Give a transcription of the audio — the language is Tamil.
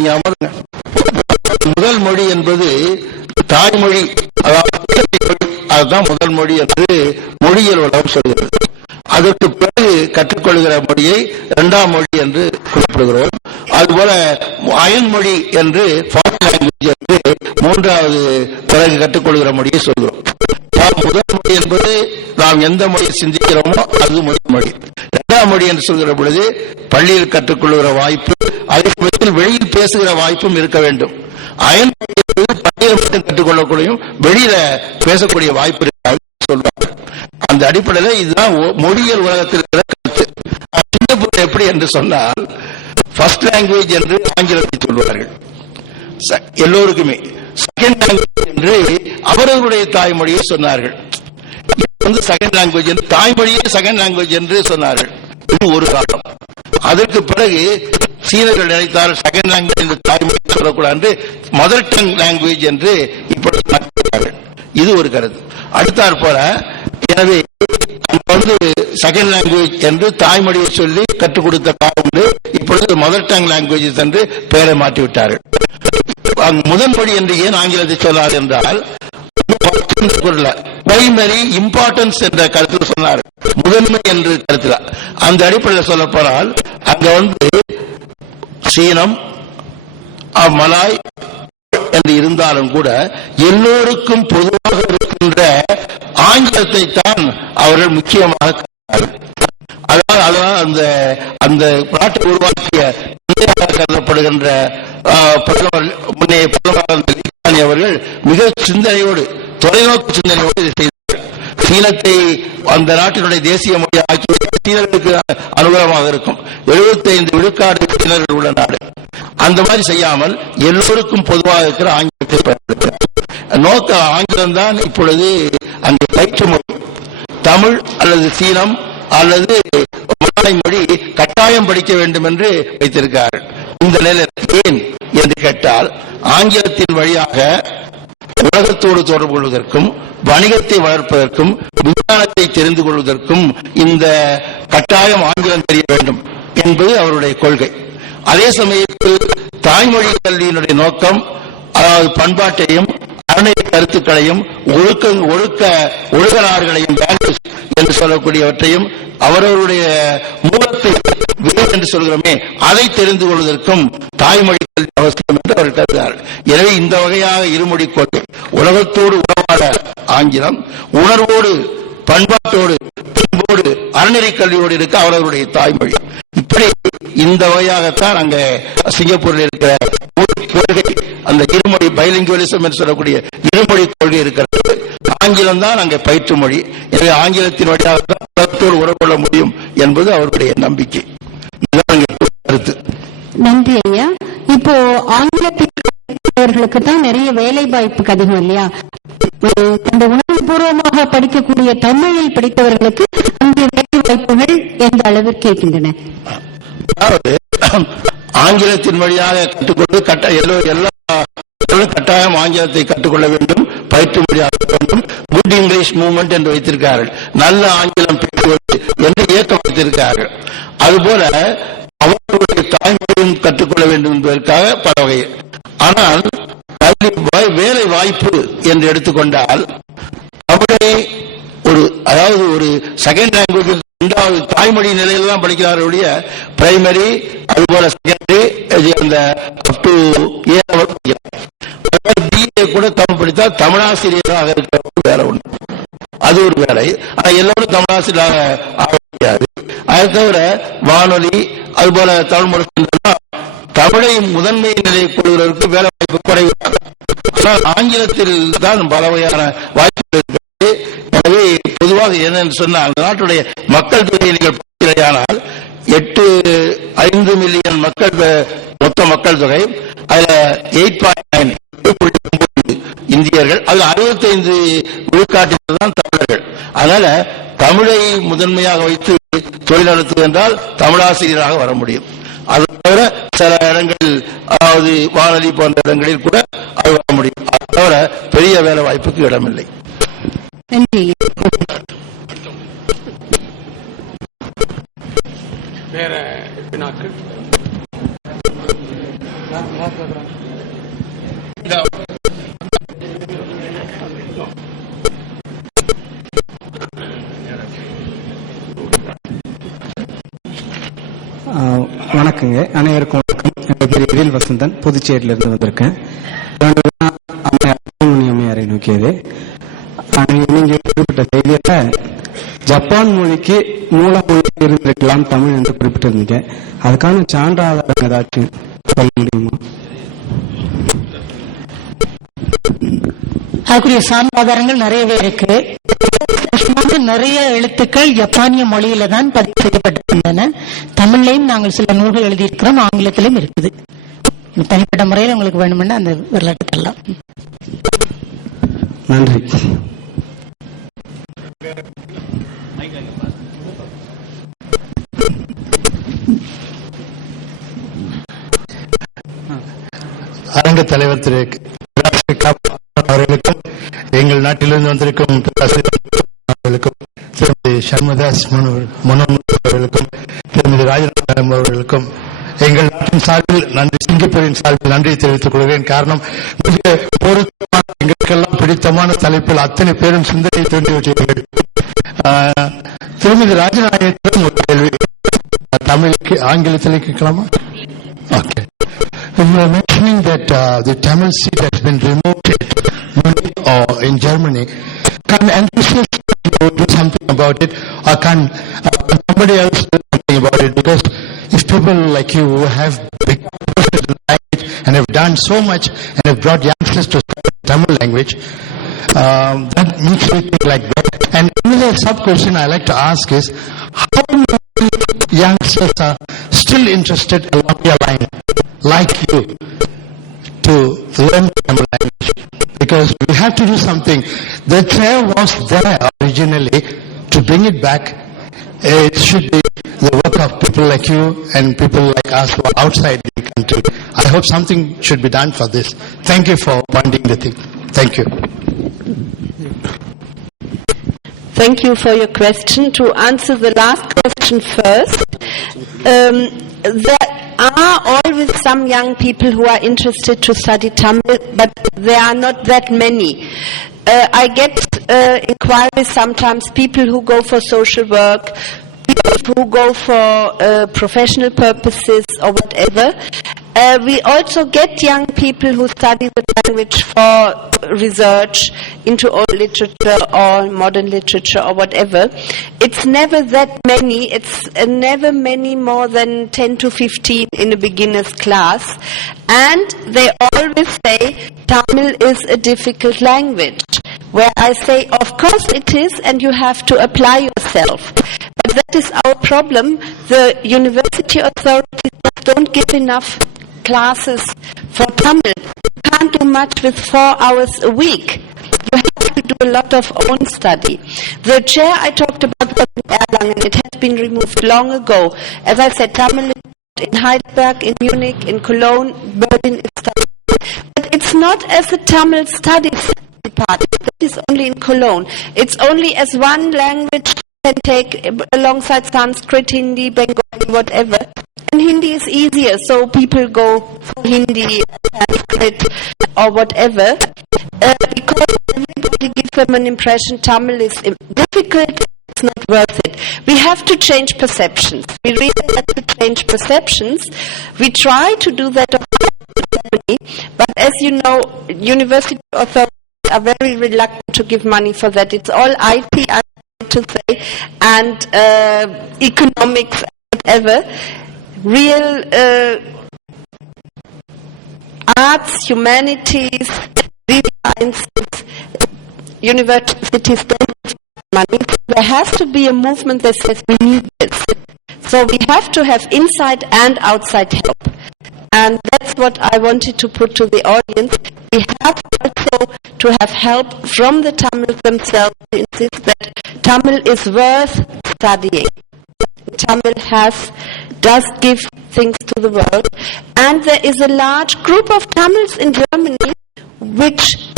நீங்க அமருங்க. முதல் மொழி என்பது தாய்மொழி அதாவது அதுதான் முதல் மொழி என்று மொழியியல் உலகம் சொல்கிறது அதற்கு பிறகு கற்றுக்கொள்கிற மொழியை இரண்டாம் மொழி என்று குறிப்பிடுகிறோம். அதுபோல அயன்மொழி என்று ஃபாரின் லாங்குவேஜ் என்று மூன்றாவது பிறகு கற்றுக்கொள்கிற மொழியை சொல்கிறோம். முதல் மொழி என்பது நாம் எந்த மொழியை சிந்திக்கிறோமோ அது முதல் மொழி. இரண்டாம் மொழி என்று சொல்கிற பொழுது பள்ளியில் கற்றுக்கொள்கிற வாய்ப்பு அதே சமயத்தில் வெளியில் பேசுகிற வாய்ப்பும் இருக்க வேண்டும். அயன் பள்ளியில் மட்டும் கற்றுக்கொள்ளக்கூடிய வெளியில பேசக்கூடிய வாய்ப்பு இருக்காது சொல்வாங்க. அந்த அடிப்படையில் இதுதான் மொழியியல் உலகத்தில் இருக்கிற கருத்து. சிங்கப்பூர் எப்படி என்று சொன்னால் ஃபர்ஸ்ட் லாங்குவேஜ் என்று ஆங்கிலத்தை சொல்வார்கள். எல்லோருக்குமே. செகண்ட் லாங்குவேஜ் என்று அவரவருடைய தாய்மொழியை சொன்னார்கள். வந்து செகண்ட் லாங்குவேஜ் என்று தாய்மொழியே செகண்ட் லாங்குவேஜ் என்று சொன்னார்கள். இது ஒரு காலம் அதற்கு பிறகு சீனர்கள் நினைத்தால் செகண்ட் லாங்குவேஜ் என்று தாய்மொழி சொல்லக்கூடாது மதர் டங் லாங்குவேஜ் என்று இப்படி இது ஒரு கருத்து. அடுத்தாற் போல எனவே வந்து செகண்ட் லாங்குவேஜ் என்று தாய்மொழியை சொல்லி கற்றுக் கொடுத்த காலம் இப்பொழுது மதர் டங் லாங்குவேஜ் என்று பெயரை மாற்றிவிட்டார்கள். அங்கு மொழி என்று ஏன் ஆங்கிலத்தை சொல்லார் என்றால் பிரைமரி இம்பார்ட்டன்ஸ் என்ற கருத்தில் சொன்னார். முதன்மை என்று கருத்தில். அந்த அடிப்படையில் சொல்ல போனால் அங்க வந்து சீனம் மலாய் என்று இருந்தாலும் கூட எல்லோருக்கும் பொதுவாக இருக்கின்ற ஆங்கிலத்தை தான் அவர்கள் முக்கியமாக அதாவது அதனால் அதனால் அந்த அந்த நாட்டை உருவாக்கிய கருதப்படுகின்ற ஆஹ், பிரதமர் முன்னைய பிரதமர் அவர்கள் மிக சிந்தனையோடு தொலைநோக்கு சிந்தனையோடு இதை செய்தார்கள். சீனத்தை அந்த நாட்டினுடைய தேசிய மொழி ஆக்கி சீனர்களுக்கு அனுகூலமாக இருக்கும். 75 விழுக்காடு சீனர்கள் உள்ள நாடு. அந்த மாதிரி செய்யாமல் எல்லோருக்கும் பொதுவாக இருக்கிற ஆங்கிலத்தை பயன்படுத்த நோக்க ஆங்கிலம் தான் இப்பொழுது அங்கு பயிற்று மொழி. தமிழ் அல்லது சீனம் அல்லது மலாய் மொழி கட்டாயம் படிக்க வேண்டும் என்று வைத்திருக்கிறார்கள். இந்த நிலையில் ஏன் என்று கேட்டால் ஆங்கிலத்தின் வழியாக உலகத்தோடு தொடர்பு கொள்வதற்கும் வணிகத்தை வளர்ப்பதற்கும் விஞ்ஞானத்தை தெரிந்து கொள்வதற்கும் இந்த கட்டாயம் ஆங்கிலம் தெரிய வேண்டும் என்பது அவருடைய கொள்கை. அதே சமயத்தில் தாய்மொழி கல்வியினுடைய நோக்கம் அதாவது பண்பாட்டையும் அறநிலை கருத்துக்களையும் ஒழுக்க ஒழுக்க ஒழுகலாறுகளையும் values என்று சொல்லக்கூடியவற்றையும் அவரவருடைய மூலத்தை வேர் என்று சொல்கிறோமே அதை தெரிந்து கொள்வதற்கும் தாய்மொழி கல்வி அவசியம் என்று அவர் கருதுகிறார். எனவே இந்த வகையாக இருமொழி கொள்கை உலகத்தோடு உறவாட ஆங்கிலம் உணர்வோடு பண்பாட்டோடு பண்போடு அறநெறி கல்வியோடு இருக்க அவரவருடைய தாய்மொழி. இப்படி இந்த வகையாகத்தான் அங்க சிங்கப்பூரில் இருக்கிற கொள்கை அந்த இருமொழி பைலிங்குவலிசம் என்று சொல்லக்கூடிய இருமொழி கொள்கை இருக்கிறது. ஆங்கிலம் தான் அங்கே பயிற்று மொழி எனவே ஆங்கிலத்தின் வழியாக உலகத்தோடு உறவு கொள்ள முடியும் என்பது அவருடைய நம்பிக்கை. கருத்து. நன்றி ஐயா. இப்போ ஆங்கிலத்தில் தான் நிறைய வேலை வாய்ப்பு அதிகம் இல்லையா அந்த உணர்வுபூர்வமாக படிக்கக்கூடிய தமிழை படித்தவர்களுக்கு அங்கே வேலை வாய்ப்புகள் எந்த அளவிற்கு இருக்கின்றன? அதாவது ஆங்கிலத்தின் வழியாக கற்றுக்கொண்டு கட்ட எல்லோ கட்டாயம் ஆங்கிலத்தை கற்றுக்கொள்ள வேண்டும். பயிற்று மொழியாக வேண்டும் குட் இங்கிலீஷ் மூவ்மெண்ட் என்று வைத்திருக்கிறார்கள். நல்ல ஆங்கிலம் பேசுவது என்று இயக்கம் வைத்திருக்கிறார்கள். அதுபோல அவர்களுடைய தாய்மொழியும் கற்றுக்கொள்ள வேண்டும் என்பதற்காக பல வகை. ஆனால் கல்வி வேலை வாய்ப்பு என்று எடுத்துக்கொண்டால் தமிழை ஒரு அதாவது ஒரு செகண்ட் லாங்குவேஜ் இரண்டாவது தாய்மொழி நிலையில தான் படிக்கிறார்கள் பிரைமரி அதுபோல செகண்டரி அந்த அப் டு ஏ பிஏ கூட தமிழ் படித்தா தமிழாசிரியராக இருக்கிறது வேலை ஒண்ணு. அது ஒரு வேலை. ஆனா எல்லாரும் தமிழாசிரியராக ஆக முடியாது. அதை தவிர வானொலி அது போல தமிழ் மொழி தமிழை முதன்மை நிலை கொள்வதற்கு வேலை வாய்ப்பு குறைவு ஆனால் ஆங்கிலத்தில் தான் பல வகையான வாய்ப்புகள் இருக்கிறது. எனவே பொதுவாக என்னன்னு சொன்னால் அந்த நாட்டுடைய மக்கள் தொகையை நீங்கள் பார்த்தீர்களானால் எட்டு ஐந்து மில்லியன் மக்கள் மொத்த மக்கள் தொகை அதுல எயிட் பாயிண்ட் நைன் இந்தியர்கள் அது அறுபத்தைந்து விழுக்காட்டில் தான் தமிழர்கள். அதனால தமிழை முதன்மையாக வைத்து தொழில் நடத்துவது என்றால் தமிழாசிரியராக வர முடியும். அது தவிர சில இடங்களில் அதாவது வானொலி போன்ற இடங்களில் கூட அது வர முடியும். அது தவிர பெரிய வேலை வாய்ப்புக்கு இடமில்லை. நன்றி. வேற வினாக்கள் வணக்கங்க அனைவருக்கும் வணக்கம். என் பேர் எழில் வசந்தன். புதுச்சேரியிலிருந்து வந்திருக்கேன். என்னோட அம்மையார் அம்மையாரை நோக்கியது நீங்க குறிப்பிட்ட செய்தியில ஜப்பான் மொழிக்கு மூல மொழி இருந்திருக்கலாம் தமிழ் என்று குறிப்பிட்டிருந்தீங்க. அதுக்கான சான்றாதாரம் ஏதாச்சும் சொல்ல முடியுமா? அதுக்குரிய சான்றாதாரங்கள் நிறையவே இருக்கு. முக்கியமாக நிறைய எழுத்துக்கள் ஜப்பானிய மொழியில தான் பதிவு செய்யப்பட்டிருந்தன தமிழ்லையும் நாங்கள் சில நூல்கள் எழுதியிருக்கிறோம் ஆங்கிலத்திலும் இருக்குது. தனிப்பட்ட முறையில் உங்களுக்கு வேணுமென்னா அந்த வரலாற்று தரலாம் நன்றி. அரங்க தலைவர் திரு அவர்களுக்கும் எங்கள் நாட்டிலிருந்து வந்திருக்கும் பேராசிரியர் திருமதி சண்முதாஸ் அவர்களுக்கும் திருமதி ராஜநாதன் அவர்களுக்கும் எங்கள் நாட்டின் சார்பில் நன்றி சிங்கப்பூரின் சார்பில் நன்றி தெரிவித்துக் கொள்கிறேன். காரணம் மிக பொருத்தமான எங்களுக்கெல்லாம் பிடித்தமான தலைப்பில் அத்தனை பேரும் சிந்தனை தோன்றி திருமதி ராஜநாயகத்திடம் ஒரு கேள்வி. தமிழுக்கு ஆங்கிலத்தில் கேட்கலாமா? Okay You were mentioning that uh, the Tamil seat has been removed in Germany. Can NPCS do something about it or can uh, somebody else do something about it? Because if people like you have big and have done so much and have brought youngsters to Tamil language, um, that makes me think like that. And another sub-question I like to ask is, how many youngsters are still interested along your line, like you, to learn Tamil language? Have to do something. The chair was there originally to bring it back. It should be the work of people like you and people like us who are outside the country. I hope something should be done for this. Thank you for pointing the thing. Thank you. Thank you for your question. To answer the last question first, um, are always some young people who are interested to study Tamil, but there are not that many. Uh, I get uh, inquiries sometimes, people who go for social work, people who go for uh, professional purposes or whatever. Uh, we also get young people who study the language for research into old literature or modern literature or whatever. It's never that many. It's uh, never many more than 10 to 15 in a beginner's class. And they always say Tamil is a difficult language. Where I say, of course it is, and you have to apply yourself. But that is our problem. The university authorities don't give enough classes for Tamil. You can't do much with four hours a week. You have to do a lot of own study. The chair I talked about was in Erlangen. It has been removed long ago. As I said, Tamil is in Heidelberg, in Munich, in Cologne, Berlin is studied. But it's not as a Tamil studies department. That is only in Cologne. It's only as one language can take alongside Sanskrit, Hindi, Bengali, whatever. And Hindi is easier, so people go for Hindi, or whatever. Uh, because everybody gives them an impression Tamil is difficult, it's not worth it. We have to change perceptions. We really have to change perceptions. We try to do that but as you know, university authorities are very reluctant to give money for that. It's all IT, I to say, and uh, economics, whatever. Real uh, arts, humanities, sciences, universities don't money. There has to be a movement that says we need this. So we have to have inside and outside help. And that's what I wanted to put to the audience. We have also to have help from the Tamils themselves to insist that Tamil is worth studying. Tamil has, does give things to the world. And there is a large group of Tamils in Germany which